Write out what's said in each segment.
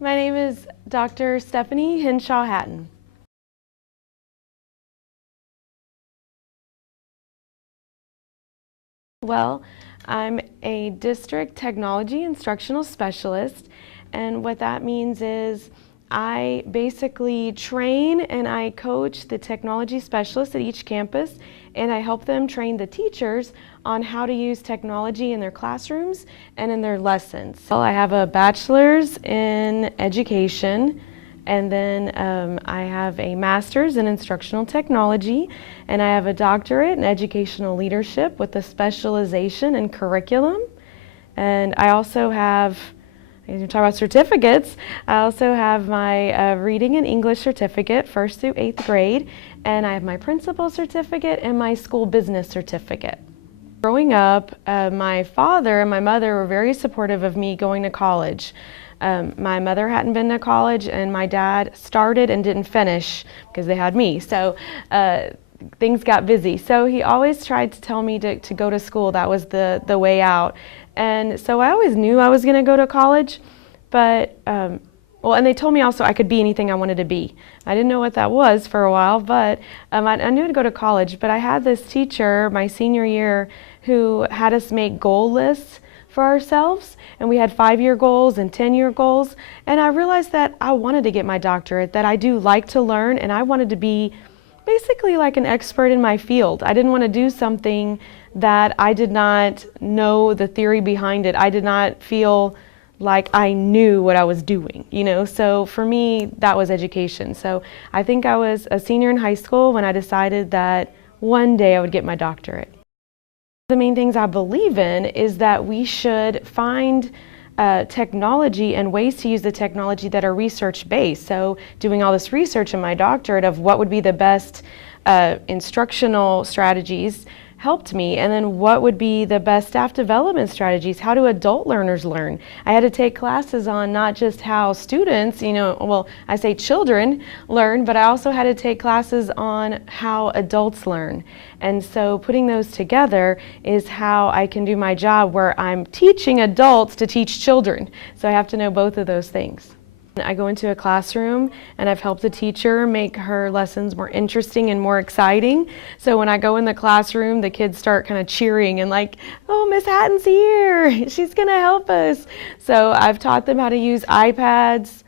My name is Dr. Stephanie Hinshaw Hatten. Well, I'm a district technology instructional specialist, and what that means is I basically train and I coach the technology specialists at each campus, and I help them train the teachers on how to use technology in their classrooms and in their lessons. Well, I have a bachelor's in education, and then I have a master's in instructional technology, and I have a doctorate in educational leadership with a specialization in curriculum. And I also have, you talk about certificates, I also have my reading and English certificate, 1st through 8th grade, and I have my principal certificate and my school business certificate. Growing up, my father and my mother were very supportive of me going to college. My mother hadn't been to college, and my dad started and didn't finish because they had me. So things got busy. So he always tried to tell me to go to school. That was the way out. And so I always knew I was going to go to college, but well, and they told me also I could be anything I wanted to be. I didn't know what that was for a while, but I knew I'd go to college. But I had this teacher my senior year who had us make goal lists for ourselves, and we had 5-year goals and 10-year goals, and I realized that I wanted to get my doctorate, that I do like to learn, and I wanted to be basically like an expert in my field. I didn't want to do something that I did not know the theory behind it. I did not feel like I knew what I was doing, you know? So for me, that was education. So I think I was a senior in high school when I decided that one day I would get my doctorate. The main things I believe in is that we should find technology and ways to use the technology that are research-based. So doing all this research in my doctorate of what would be the best instructional strategies helped me, and then what would be the best staff development strategies. How do adult learners learn? I had to take classes on not just how students, well, I say children learn, but I also had to take classes on how adults learn. And so putting those together is how I can do my job, where I'm teaching adults to teach children. So I have to know both of those things. I go into a classroom and I've helped a teacher make her lessons more interesting and more exciting. So when I go in the classroom, the kids start kind of cheering and like, oh, Miss Hatten's here, she's gonna help us. So I've taught them how to use iPads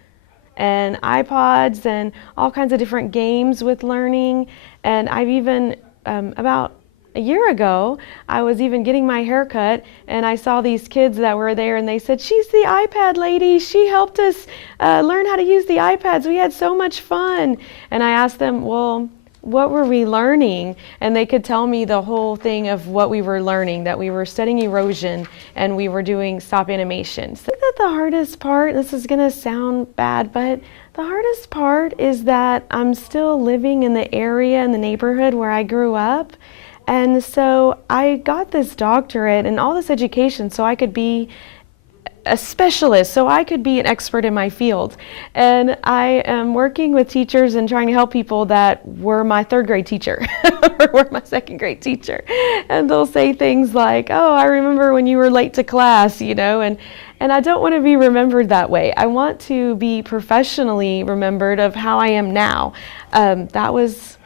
and iPods and all kinds of different games with learning. And I've even, about a year ago, I was even getting my hair cut, and I saw these kids that were there, and they said, she's the iPad lady. She helped us learn how to use the iPads. We had so much fun. And I asked them, well, what were we learning? And they could tell me the whole thing of what we were learning, that we were studying erosion and we were doing stop animation. So I think that the hardest part, this is gonna sound bad, but the hardest part is that I'm still living in the area, in the neighborhood where I grew up. And so I got this doctorate and all this education so I could be a specialist, so I could be an expert in my field. And I am working with teachers and trying to help people that were my 3rd grade teacher or were my 2nd grade teacher. And they'll say things like, oh, I remember when you were late to class, and I don't want to be remembered that way. I want to be professionally remembered of how I am now. That was,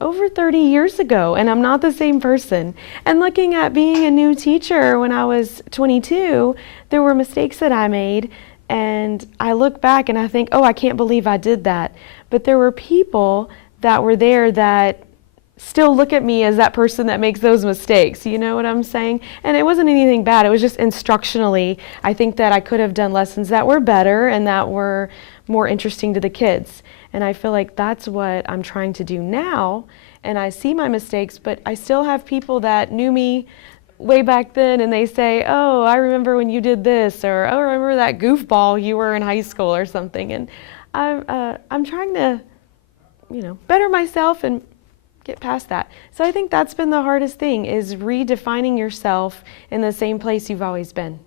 over 30 years ago, and I'm not the same person. And looking at being a new teacher when I was 22, there were mistakes that I made, and I look back and I think, oh, I can't believe I did that. But there were people that were there that still look at me as that person that makes those mistakes, you know what I'm saying? And it wasn't anything bad, it was just instructionally, I think that I could have done lessons that were better and that were more interesting to the kids. And I feel like that's what I'm trying to do now, and I see my mistakes, but I still have people that knew me way back then, and they say, oh, I remember when you did this, or oh, I remember that goofball you were in high school or something. And I'm trying to, better myself and get past that. So I think that's been the hardest thing, is redefining yourself in the same place you've always been.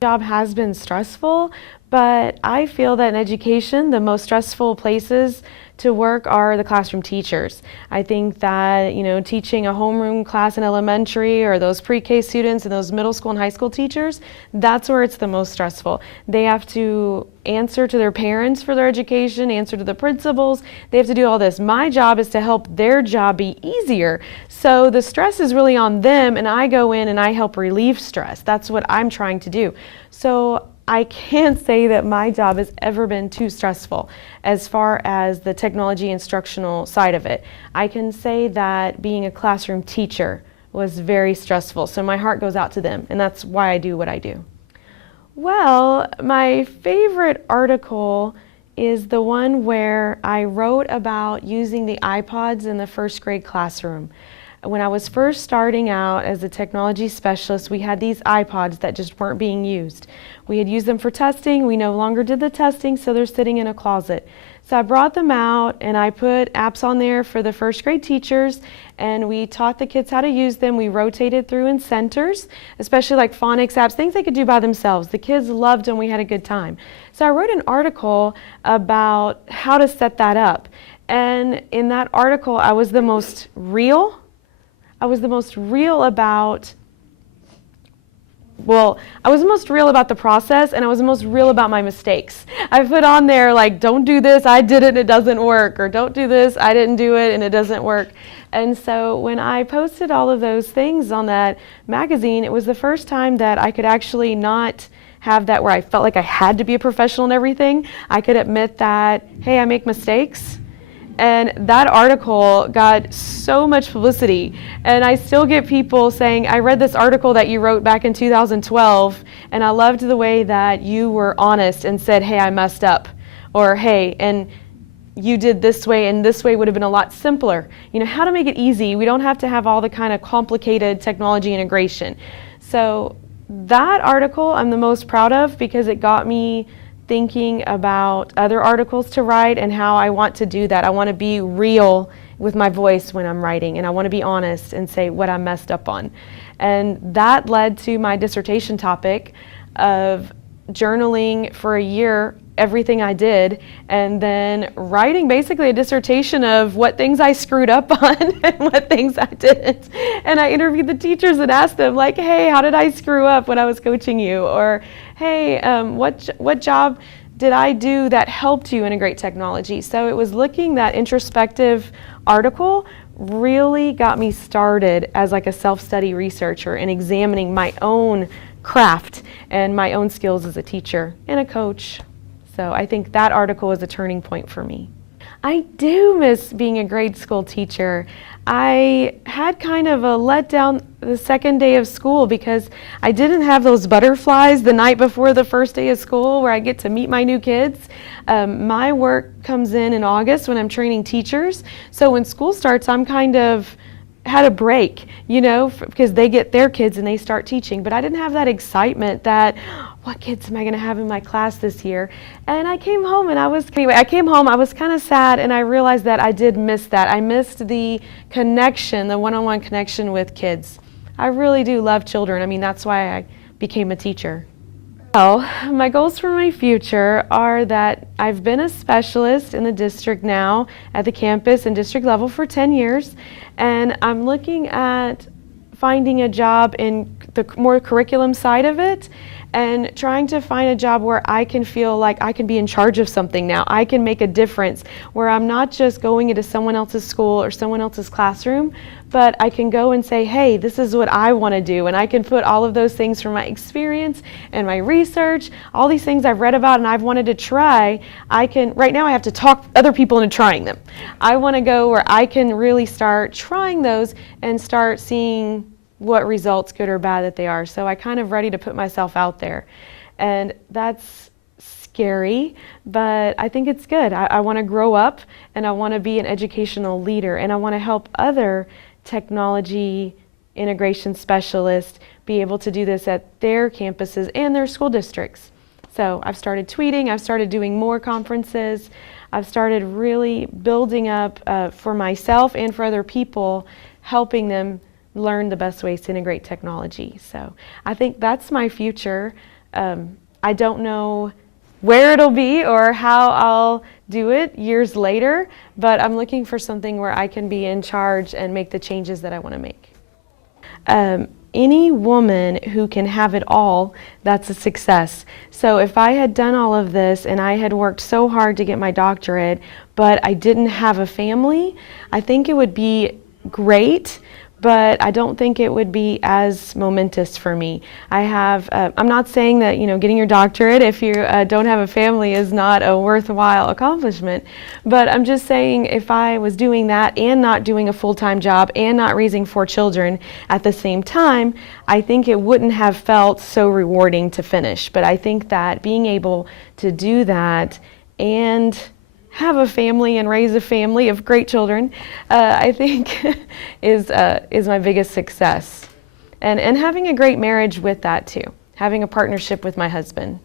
The job has been stressful, but I feel that in education, the most stressful places to work are the classroom teachers. I think that, teaching a homeroom class in elementary or those pre-K students and those middle school and high school teachers, that's where it's the most stressful. They have to answer to their parents for their education, answer to the principals. They have to do all this. My job is to help their job be easier. So the stress is really on them, and I go in and I help relieve stress. That's what I'm trying to do. So I can't say that my job has ever been too stressful as far as the technology instructional side of it. I can say that being a classroom teacher was very stressful, so my heart goes out to them, and that's why I do what I do. Well, my favorite article is the one where I wrote about using the iPods in the first grade classroom. When I was first starting out as a technology specialist, we had these iPods that just weren't being used. We had used them for testing. We no longer did the testing, so they're sitting in a closet. So I brought them out and I put apps on there for the first grade teachers, and we taught the kids how to use them. We rotated through in centers, especially like phonics apps, things they could do by themselves. The kids loved them. We had a good time. So I wrote an article about how to set that up. And in that article, I was the most real about, I was the most real about the process, and I was the most real about my mistakes. I put on there like, don't do this, I did it and it doesn't work, or don't do this, I didn't do it and it doesn't work. And so when I posted all of those things on that magazine, it was the first time that I could actually not have that where I felt like I had to be a professional in everything. I could admit that, hey, I make mistakes. And that article got so much publicity, and I still get people saying, I read this article that you wrote back in 2012, and I loved the way that you were honest and said, hey, I messed up, or hey, and you did this way, and this way would have been a lot simpler. How to make it easy. We don't have to have all the kind of complicated technology integration. So that article I'm the most proud of because it got me thinking about other articles to write and how I want to do that. I want to be real with my voice when I'm writing, and I want to be honest and say what I messed up on. And that led to my dissertation topic of journaling for a year, everything I did, and then writing basically a dissertation of what things I screwed up on and what things I didn't. And I interviewed the teachers and asked them, like, hey, how did I screw up when I was coaching you? Or, hey, what job did I do that helped you integrate technology? So it was looking, that introspective article really got me started as like a self-study researcher and examining my own craft and my own skills as a teacher and a coach. So I think that article was a turning point for me. I do miss being a grade school teacher. I had kind of a letdown the second day of school because I didn't have those butterflies the night before the first day of school where I get to meet my new kids. My work comes in August when I'm training teachers. So when school starts, I'm kind of had a break, because they get their kids and they start teaching. But I didn't have that excitement that, what kids am I going to have in my class this year? And I came home and I was kind of sad, and I realized that I did miss that. I missed the connection, the one-on-one connection with kids. I really do love children. I mean, that's why I became a teacher. Well, my goals for my future are that I've been a specialist in the district now at the campus and district level for 10 years, and I'm looking at finding a job in the more curriculum side of it and trying to find a job where I can feel like I can be in charge of something now. I can make a difference, where I'm not just going into someone else's school or someone else's classroom, but I can go and say, hey, this is what I want to do. And I can put all of those things from my experience and my research, all these things I've read about and I've wanted to try. Right now I have to talk other people into trying them. I want to go where I can really start trying those and start seeing what results, good or bad, that they are. So I kind of ready to put myself out there. And that's scary, but I think it's good. I want to grow up, and I want to be an educational leader, and I want to help other technology integration specialists be able to do this at their campuses and their school districts. So I've started tweeting, I've started doing more conferences, I've started really building up for myself and for other people, helping them learn the best ways to integrate technology. So I think that's my future. I don't know where it'll be or how I'll do it years later, but I'm looking for something where I can be in charge and make the changes that I want to make. Any woman who can have it all, that's a success. So if I had done all of this and I had worked so hard to get my doctorate, but I didn't have a family, I think it would be great, but I don't think it would be as momentous for me. I'm not saying that, getting your doctorate if you don't have a family is not a worthwhile accomplishment, but I'm just saying if I was doing that and not doing a full-time job and not raising 4 children at the same time, I think it wouldn't have felt so rewarding to finish. But I think that being able to do that and have a family and raise a family of great children, I think is my biggest success. And having a great marriage with that too, having a partnership with my husband.